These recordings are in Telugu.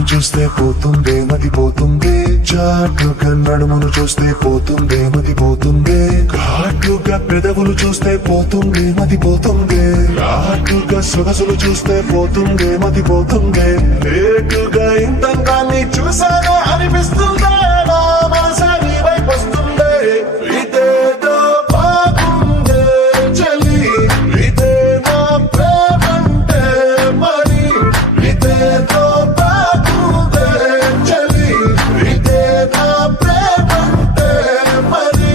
నడుమును చూస్తే పోతుందే మతి పోతుందే, చాటుగా నడుమును చూస్తే పోతుందే మతి పోతుందే, ఘాటుగా పెదవులు చూస్తే పోతుందే మతి పోతుందే, ఘాటుగా సొగసులు చూస్తే పోతుందే మతి పోతుందే, లేటుగా ఇంతంగాన్ని చూసాగా అనిపిస్తుందే, నా మనసే నీ వైపు వస్తుందే. ఇదేదో బాగుందే చలి, ఇదే నా ప్రేమంటే మరి, ఇదేదో బాగుందే చలి, ఇదే నా ప్రేమంటే మరి.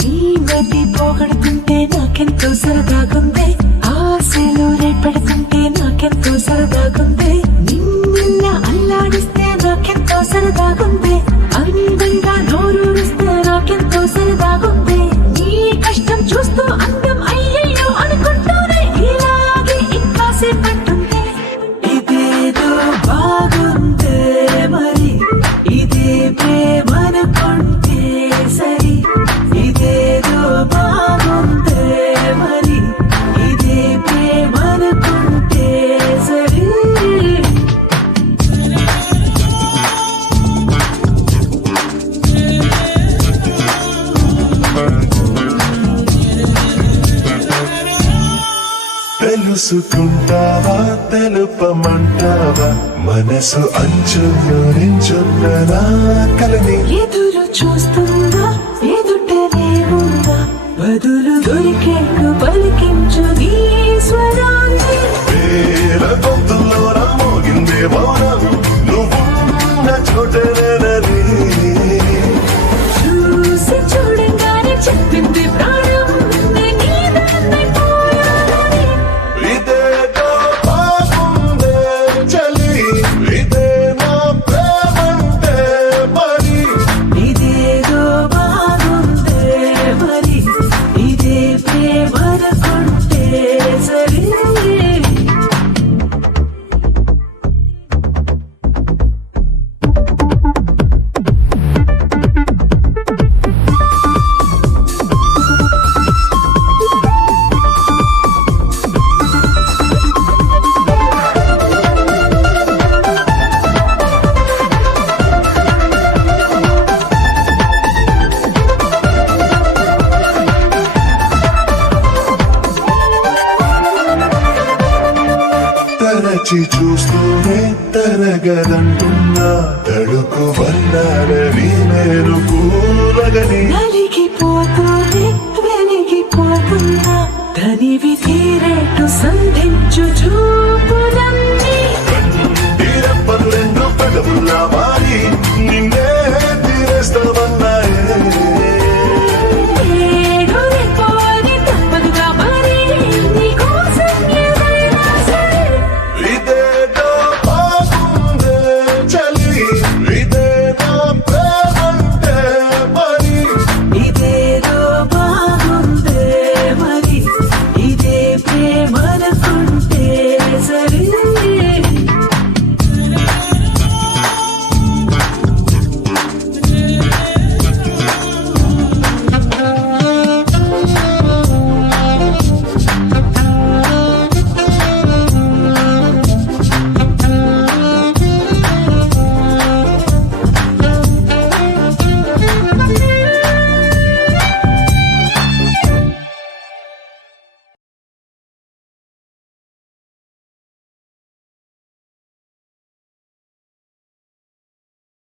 నీ మతి పోగొడుతుంటే నాకెంతో సరదాగుంది, ఆశలు రేపెడుతుంటే నాకెంతో సరదాగుంది, నిన్న అల్లాడిస్తే నాకెంతో సరదాగుంది, అందంగా నోరూరిస్తే నాకెంతో సరదాగుంది, నీ కష్టం చూస్తూ అందం అయ్యయ్యో అనుకుంటూనే ఇలాగే ఇంకా సేపట్టుంది. ఇదేదో బాగుందే మరి, ఇదే ప్రేమనుకుంటే సరి, ఇదేదో బాగుందే మరి, ఇదే ప్రేమనుకుంటే సరి. తెలుసుకుంటావా తెలుపమంటావా, మనసు అంచుల్లో నించున్న నా కలని, ఎదురు చూస్తుందా ఎదుటనే ఉందా, బదులు దొరికేకు పలికించు నీ స్వరాన్ని. వేల గొంతుల్లో నా మోగిందే మౌనం, నువ్వున్న చోటనేనని, చూసి చూడంగానే చెప్పింది ప్రాణం, నేను నీదాన్నైపోయానని. ఇదేదో బాగుందే చలి, ఇదే నా ప్రేమంటే మరి. ఇదేదో బాగుందే మరి, ఇదే ప్రేమనుకుంటే సరి. తరచి చూస్తూనే తరగదంటున్నా, తడుకు వన్నాడని నేను కూరగని, నలిగిపోతూనే వెలిగిపోతున్నా, తనివి తీరేటు సంధించు